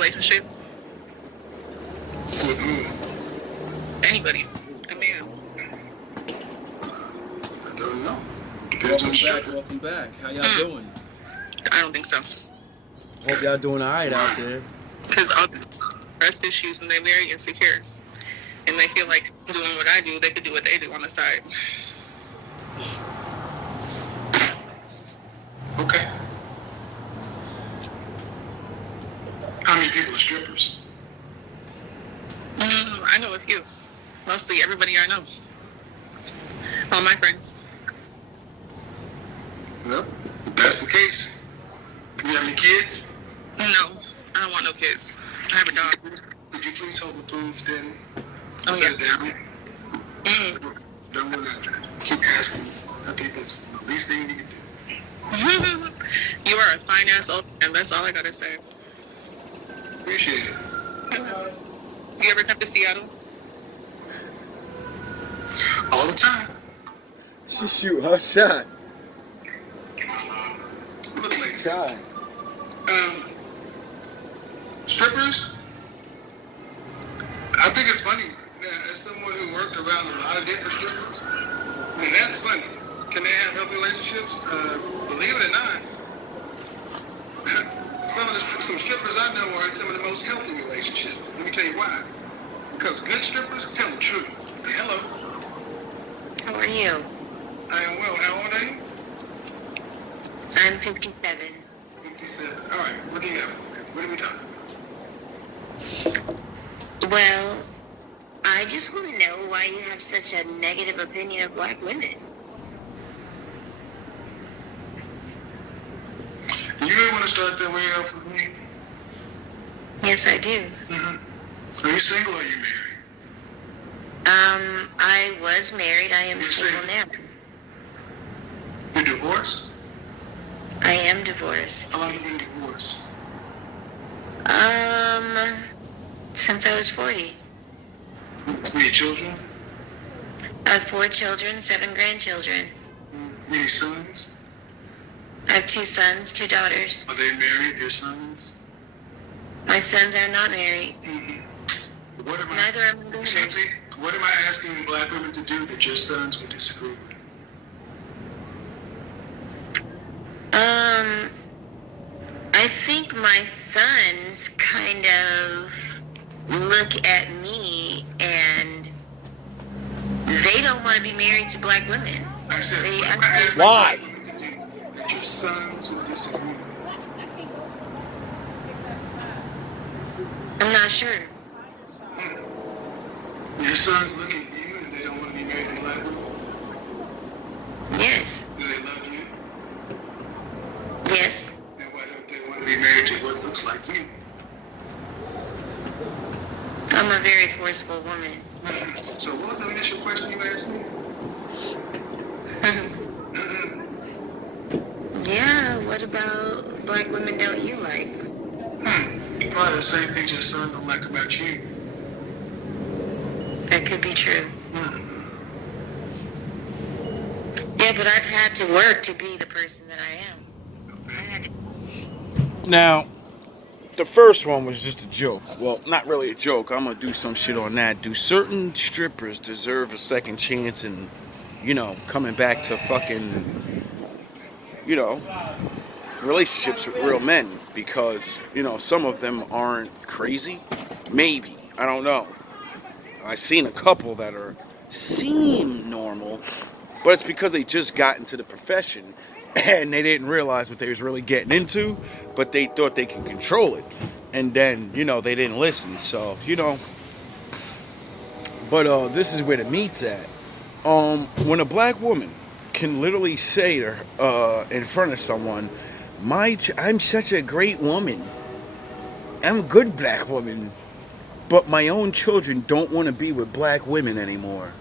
relationship. With who? Anybody. A man. I don't know. Welcome back. How y'all doing? I don't think so. Hope y'all doing alright out there. Because all the trust issues and they're very insecure. And they feel like doing what I do, they could do what they do on the side. Okay. How many people are strippers? I know a few. Mostly everybody I know. All my friends. Well, if that's the case, do you have any kids? No, I don't want no kids. I have a dog. Could you please hold the phone steady? Oh, Set yeah. it down. Don't want to keep asking. I think that's the least thing you can do. You are a fine-ass old man. That's all I gotta say. Appreciate it. You ever come to Seattle? All the time. She shoot her shot. Look, ladies. Try. Strippers, I think it's funny that as someone who worked around a lot of different strippers, I mean, that's funny. Can they have healthy relationships? Believe it or not, some strippers I know are in some of the most healthy relationships. Let me tell you why. Because good strippers tell the truth. Hello. How are you? I am well. How old are you? I'm 57. 57. All right. What do you have? What are we talking about? Well, I just want to know why you have such a negative opinion of black women. You really want to start that way off with me? Yes, I do. Mm-hmm. Are you single or are you married? I was married. I am You're single single? now. You're divorced? I am divorced. How long have you been divorced? Since I was 40. Any children? I have 4 children, 7 grandchildren. Any sons? I have 2 sons, 2 daughters. Are they married, your sons? My sons are not married. Mm-hmm. Neither are my daughters. What am I asking black women to do that your sons would disagree with? I think my sons kind of look at me and they don't want to be married to black women. I said, They what am I asking Why? black women to do that your sons would disagree with? I'm not sure. Your sons look at you and they don't want to be married to black women? Yes. Do they love you? Yes. Then why don't they want to be married to what looks like you? I'm a very forceful woman. So what was the initial question you asked me? Yeah, what about black women don't you like? Probably the same thing your son don't like about you. That could be true. Yeah, but I've had to work to be the person that I am. I had to. Now, the first one was just a joke. Well, not really a joke. I'm gonna do some shit on that. Do certain strippers deserve a second chance and, coming back to fucking, relationships with real men? Because, some of them aren't crazy. Maybe. I don't know. I've seen a couple that seem normal, but it's because they just got into the profession and they didn't realize what they was really getting into, but they thought they could control it. And then, they didn't listen. So, but this is where the meat's at. When a black woman can literally say to her, in front of someone, I'm such a great woman. I'm a good black woman. But my own children don't want to be with black women anymore.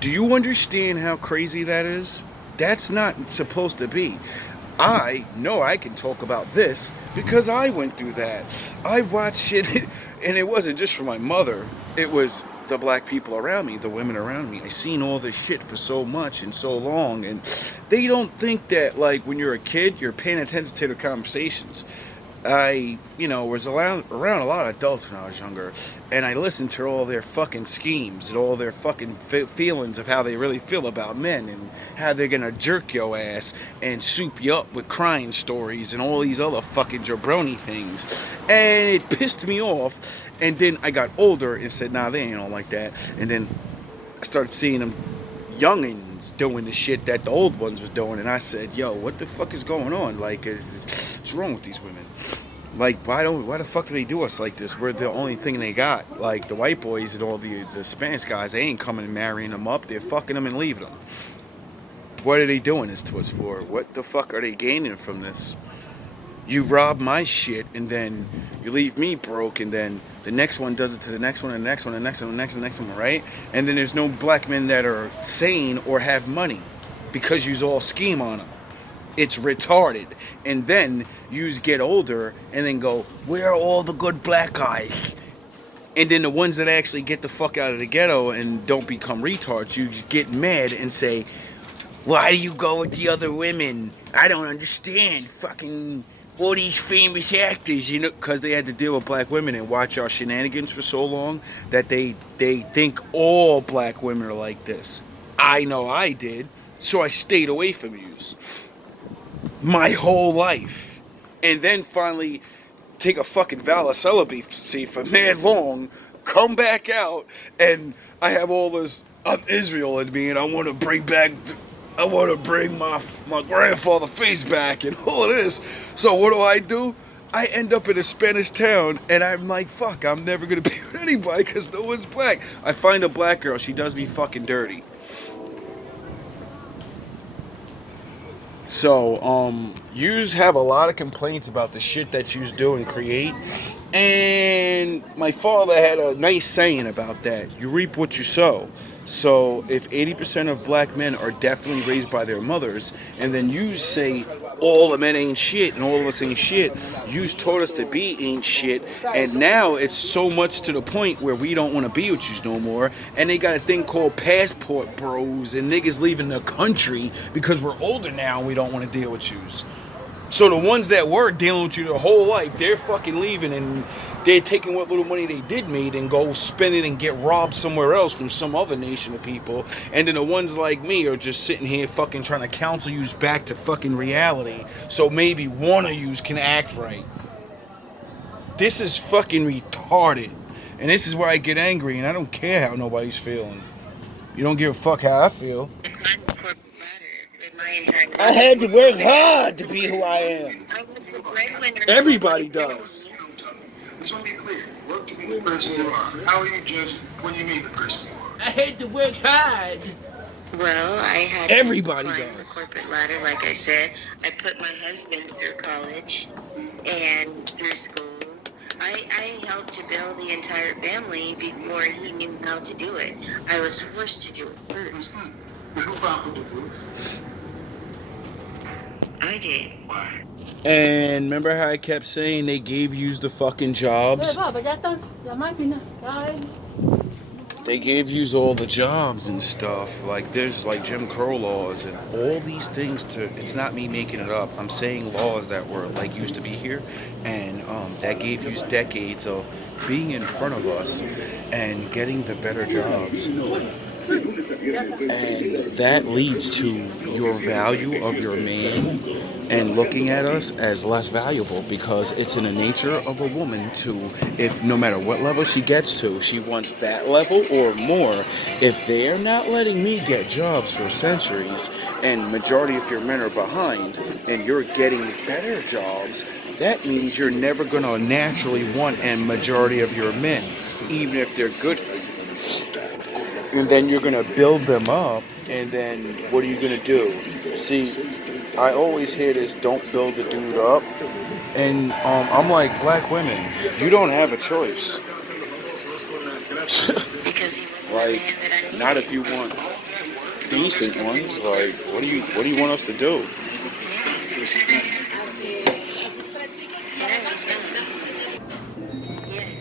Do you understand how crazy that is? That's not supposed to be. I know I can talk about this because I went through that. I watched shit, and it wasn't just for my mother. It was the black people around me, the women around me. I seen all this shit for so much and so long, and they don't think that, like, when you're a kid, you're paying attention to the conversations. I, was around a lot of adults when I was younger, and I listened to all their fucking schemes and all their fucking feelings of how they really feel about men and how they're gonna jerk your ass and soup you up with crime stories and all these other fucking jabroni things, and it pissed me off. And then I got older and said, nah, they ain't all like that. And then I started seeing them youngins doing the shit that the old ones was doing, and I said, yo, what the fuck is going on? Like, what's wrong with these women? Like, why the fuck do they do us like this? We're the only thing they got. Like, the white boys and all the Spanish guys, they ain't coming and marrying them up. They're fucking them and leaving them. What are they doing this to us for? What the fuck are they gaining from this? You rob my shit, and then you leave me broke, and then the next one does it to the next one, and the next one, and the next one, and the next one, right? And then there's no black men that are sane or have money because you all scheme on them. It's retarded. And then you get older and then go, where are all the good black guys? And then the ones that actually get the fuck out of the ghetto and don't become retards, you get mad and say, why do you go with the other women? I don't understand. Fucking all these famous actors, because they had to deal with black women and watch our shenanigans for so long that they think all black women are like this. I know I did, so I stayed away from yous my whole life. And then finally take a fucking vow of celibacy for mad long, come back out, and I have all this Israel in me, and I want to bring my grandfather face back and all of this. So what do? I end up in a Spanish town, and I'm like, fuck, I'm never going to be with anybody because no one's black. I find a black girl, she does me fucking dirty. So, yous have a lot of complaints about the shit that yous do and create. And my father had a nice saying about that. You reap what you sow. So, if 80% of black men are definitely raised by their mothers, and then you say all the men ain't shit and all of us ain't shit, yous taught us to be ain't shit, and now it's so much to the point where we don't want to be with yous no more, and they got a thing called passport bros and niggas leaving the country because we're older now and we don't want to deal with yous. So the ones that were dealing with you the whole life, they're fucking leaving and they're taking what little money they did made and go spend it and get robbed somewhere else from some other nation of people. And then the ones like me are just sitting here fucking trying to counsel yous back to fucking reality so maybe one of yous can act right. This is fucking retarded. And this is why I get angry and I don't care how nobody's feeling. You don't give a fuck how I feel. I had to work hard to be who I am. Everybody does. I just want to be clear. Work to be the person you are. How are you judged when you meet the person you are? I had to work hard. Well, I had Everybody to climb the does. corporate ladder, like I said. I put my husband through college and through school. I helped to build the entire family before he knew how to do it. I was forced to do it first. And who filed for divorce? I did. Why? And remember how I kept saying they gave yous the fucking jobs? They gave yous all the jobs and stuff. Like there's like Jim Crow laws and all these things to, it's not me making it up. I'm saying laws that were like used to be here and that gave yous decades of being in front of us and getting the better jobs. And that leads to your value of your man and looking at us as less valuable because it's in the nature of a woman to, if no matter what level she gets to, she wants that level or more. If they're not letting me get jobs for centuries and majority of your men are behind and you're getting better jobs, that means you're never going to naturally want a majority of your men, even if they're good for you. And then you're going to build them up, and then what are you going to do? See, I always hear this, don't build a dude up. And I'm like, black women, you don't have a choice. Like, not if you want decent ones. Like, what do you want us to do?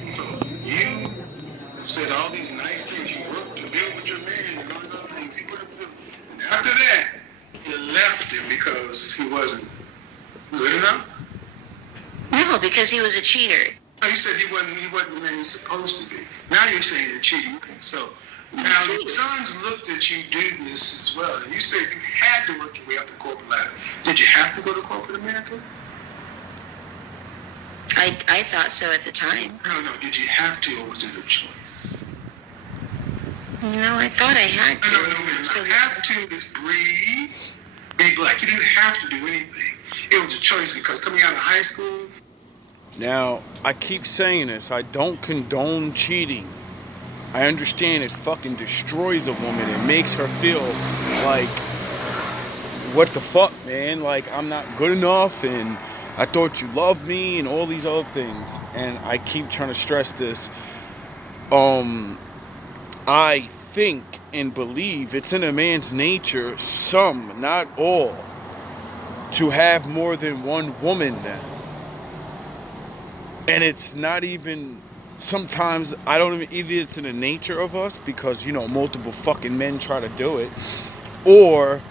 So you said all these nice things. You worked to build with your man and all these other things. You put him through. And after that, you left him because he wasn't good enough? No, No, because he was a cheater. No, you said he wasn't the man he's supposed to be. Now you're saying you're cheating. So now your sons looked at you do this as well. And you said you had to work your way up the corporate ladder. Did you have to go to corporate America? I thought so at the time. No. Did you have to, or was it a choice? No, I thought I had to. No, ma'am. So have to is breathe, be black. You didn't have to do anything. It was a choice because coming out of high school. Now, I keep saying this. I don't condone cheating. I understand it fucking destroys a woman. It makes her feel like, what the fuck, man? Like, I'm not good enough, and I thought you loved me, and all these other things. And I keep trying to stress this. I think and believe it's in a man's nature, some, not all, to have more than one woman now. And it's not even, sometimes, I don't even, either it's in the nature of us because, multiple fucking men try to do it, or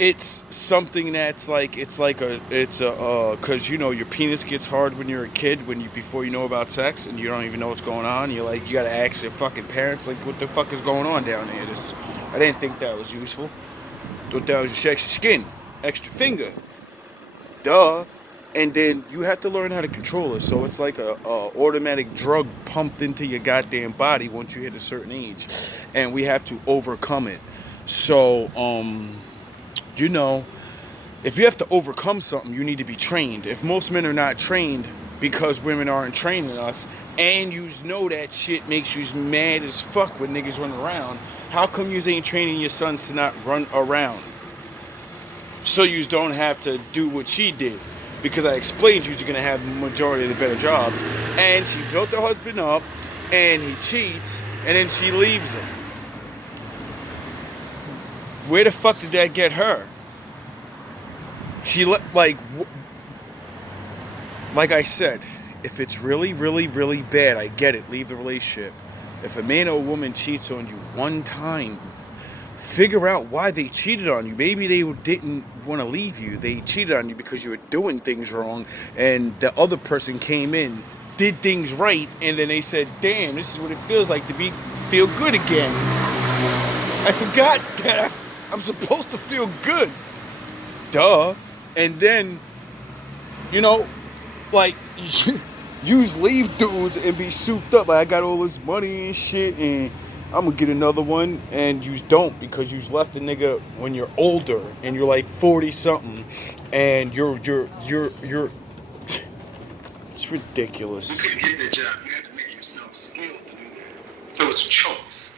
it's something that's like, cause your penis gets hard when you're a kid, before you know about sex, and you don't even know what's going on. You're like, you gotta ask your fucking parents, like, what the fuck is going on down there? I didn't think that was useful. Thought that was just extra skin, extra finger. Duh. And then you have to learn how to control it. So it's like a automatic drug pumped into your goddamn body once you hit a certain age. And we have to overcome it. So, if you have to overcome something, you need to be trained. If most men are not trained because women aren't training us, and you know that shit makes you mad as fuck when niggas run around, how come you ain't training your sons to not run around? So you don't have to do what she did. Because I explained you're going to have the majority of the better jobs. And she built her husband up, and he cheats, and then she leaves him. Where the fuck did that get her? She like I said, if it's really, really, really bad, I get it. Leave the relationship. If a man or a woman cheats on you one time, figure out why they cheated on you. Maybe they didn't want to leave you. They cheated on you because you were doing things wrong, and the other person came in, did things right, and then they said, damn, this is what it feels like to feel good again. I forgot that I'm supposed to feel good. Duh. And then, like, you just leave dudes and be souped up. Like, I got all this money and shit, and I'm gonna get another one, and you don't, because you left the nigga when you're older and you're like 40 something, and you're it's ridiculous. You couldn't get that job. You had to make yourself skilled to do that. So it's a choice.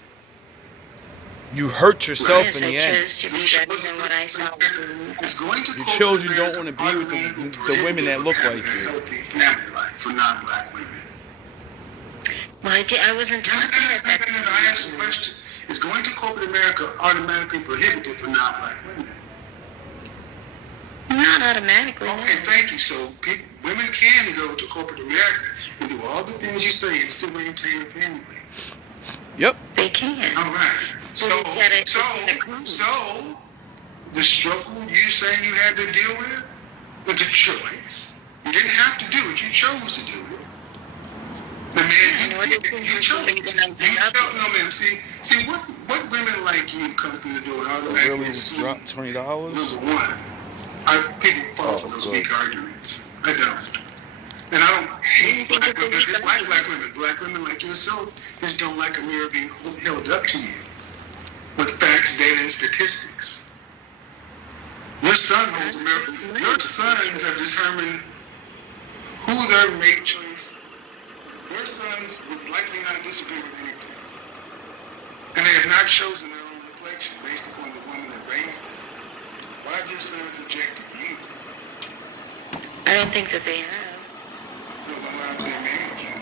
You hurt yourself Yes, in the I end. chose to be better than what I saw. Your children don't want to be with the women that look like you. Healthy family life for non-black women. Well, I wasn't taught that at that time. I asked the question: is going to corporate America automatically prohibited for non-black women? Not automatically, no. Okay, thank you. So women can go to corporate America and do all the things you say and still maintain a family. Yep. They can. All right. So the struggle you saying you had to deal with, it's a choice. You didn't have to do it. You chose to do it. The man, you chose. No, ma'am. See, what women like you come through the door and automatically Really drop $20? Number one, people fall for those weak arguments. I don't. And I don't hate black women, dislike black women. Black women like yourself just don't like a mirror being held up to you with facts, data, and statistics. Your son holds a mirror. Your sons have determined who their mate choice. Your sons would likely not disagree with anything. And they have not chosen their own reflection based upon the woman that raised them. Why have your sons rejected you? I don't think that they have. Well, then why have they married you?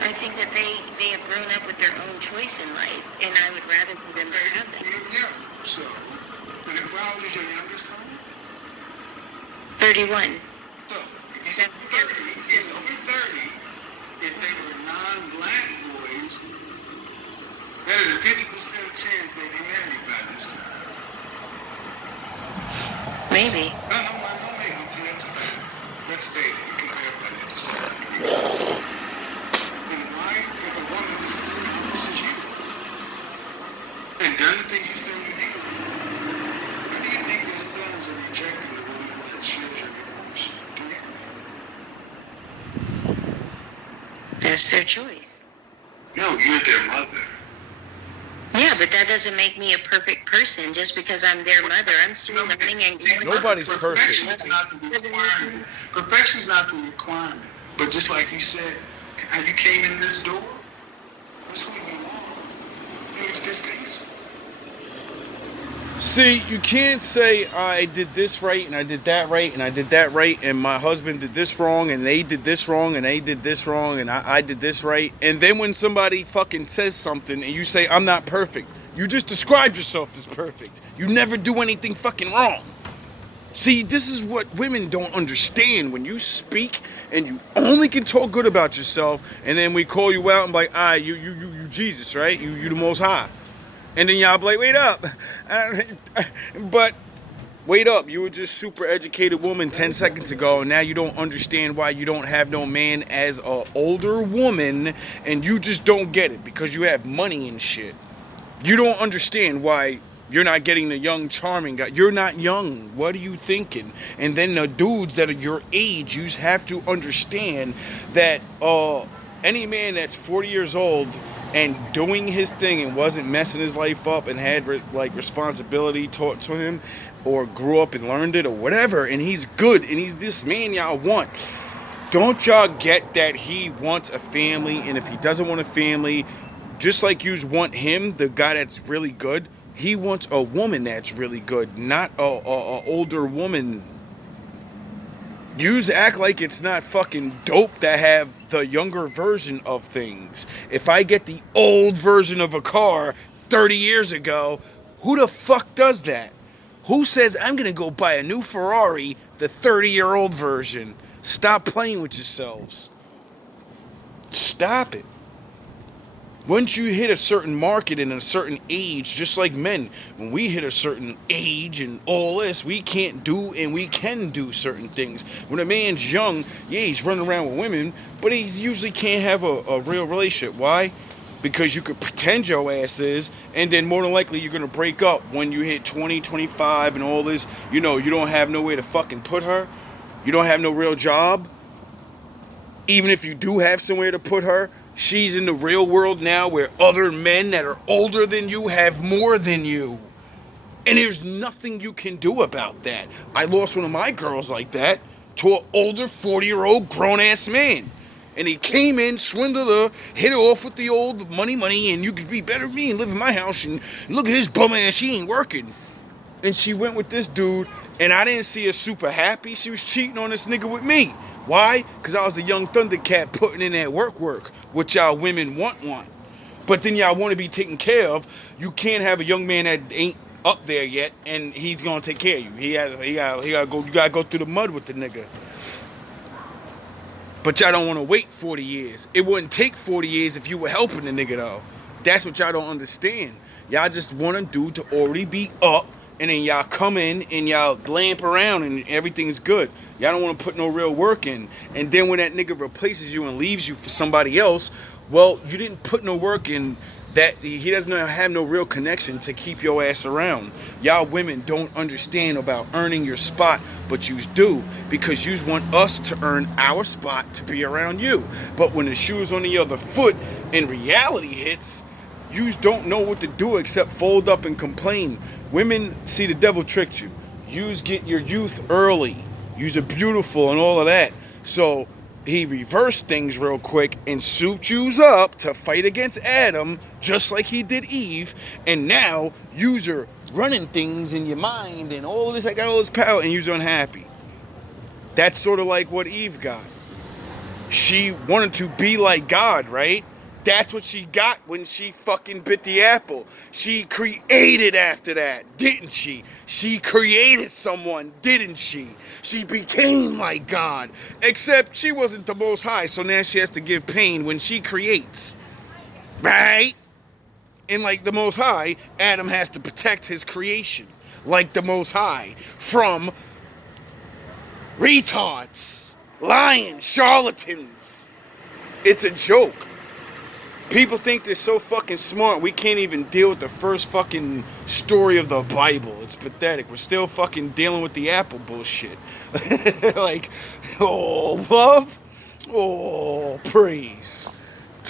I think that they have grown up with their own choice in life, and I would rather for them to have that. Yeah, so, and how old is your youngest son? 31. So, if he's over 30, if they were non-black boys, better than 50% chance they'd be married by this time. Maybe. No, maybe. See, that's a fact. That's data. You can verify that. yourself. And why, if a woman is as honest as you and done the things you say you do, why do you think your sons are rejecting a woman that shares your information? Do you? That's their choice. No, you're their mother. Yeah, but that doesn't make me a perfect person just because I'm their mother. I'm still learning and growing. Nobody's perfect. Perfection is not the requirement. Perfection is not the requirement. But just like you said, how you came in this door, that's who you are. In this case. See, you can't say I did this right and I did that right and I did that right and my husband did this wrong and they did this wrong and they did this wrong and I did this right. And then when somebody fucking says something and you say I'm not perfect, you just described yourself as perfect. You never do anything fucking wrong. See, this is what women don't understand. When you speak and you only can talk good about yourself and then we call you out and be like, you Jesus, right? You the Most High. And then y'all be like, wait up. But wait up, you were just super educated woman 10 seconds ago, and now you don't understand why you don't have no man as a older woman, and you just don't get it because you have money and shit. You don't understand why you're not getting the young, charming guy. You're not young. What are you thinking? And then the dudes that are your age, you have to understand that any man that's 40 years old and doing his thing and wasn't messing his life up and had responsibility taught to him or grew up and learned it or whatever, and he's good and he's this man y'all want. Don't y'all get that he wants a family, and if he doesn't want a family, just like you want him, the guy that's really good, he wants a woman that's really good, not a older woman. Yous act like it's not fucking dope to have the younger version of things. If I get the old version of a car 30 years ago, who the fuck does that? Who says I'm gonna go buy a new Ferrari, the 30-year-old version? Stop playing with yourselves. Stop it. Once you hit a certain market and a certain age, just like men, when we hit a certain age and all this, we can't do and we can do certain things. When a man's young, yeah, he's running around with women, but he usually can't have a real relationship. Why? Because you could pretend your ass is, and then more than likely you're going to break up when you hit 20, 25 and all this. You know, you don't have nowhere to fucking put her. You don't have no real job. Even if you do have somewhere to put her, she's in the real world now where other men that are older than you have more than you. And there's nothing you can do about that. I lost one of my girls like that to an older 40-year-old grown-ass man. And he came in, swindled her, hit her off with the old money, and you could be better than me and live in my house, and look at this bum ass, she ain't working. And she went with this dude, and I didn't see her super happy. She was cheating on this nigga with me. Why? Because I was the young Thundercat putting in that work, which y'all women want. But then y'all want to be taken care of. You can't have a young man that ain't up there yet, and he's gonna take care of you. He gotta go. You gotta go through the mud with the nigga. But y'all don't want to wait 40 years. It wouldn't take 40 years if you were helping the nigga though. That's what y'all don't understand. Y'all just want a dude to already be up, and then y'all come in and y'all lamp around and everything's good. Y'all don't want to put no real work in. And then when that nigga replaces you and leaves you for somebody else, well, you didn't put no work in. That he doesn't have no real connection to keep your ass around. Y'all women don't understand about earning your spot, but yous do, because yous want us to earn our spot to be around you. But when the shoe's on the other foot and reality hits, yous don't know what to do except fold up and complain. Women, see, the devil tricked you. Yous get your youth early. Yous are beautiful and all of that. So he reversed things real quick and souped yous up to fight against Adam, just like he did Eve. And now yous are running things in your mind and all of this. I got all this power, and yous unhappy. That's sort of like what Eve got. She wanted to be like God, right? That's what she got when she fucking bit the apple. She created after that, didn't she? She created someone, didn't she? She became like God. Except she wasn't the Most High, so now she has to give pain when she creates. Right? And like the Most High, Adam has to protect his creation. Like the Most High. From retards. lying charlatans. It's a joke. People think they're so fucking smart, we can't even deal with the first fucking story of the Bible. It's pathetic. We're still fucking dealing with the Apple bullshit. Like, oh, love, oh, praise.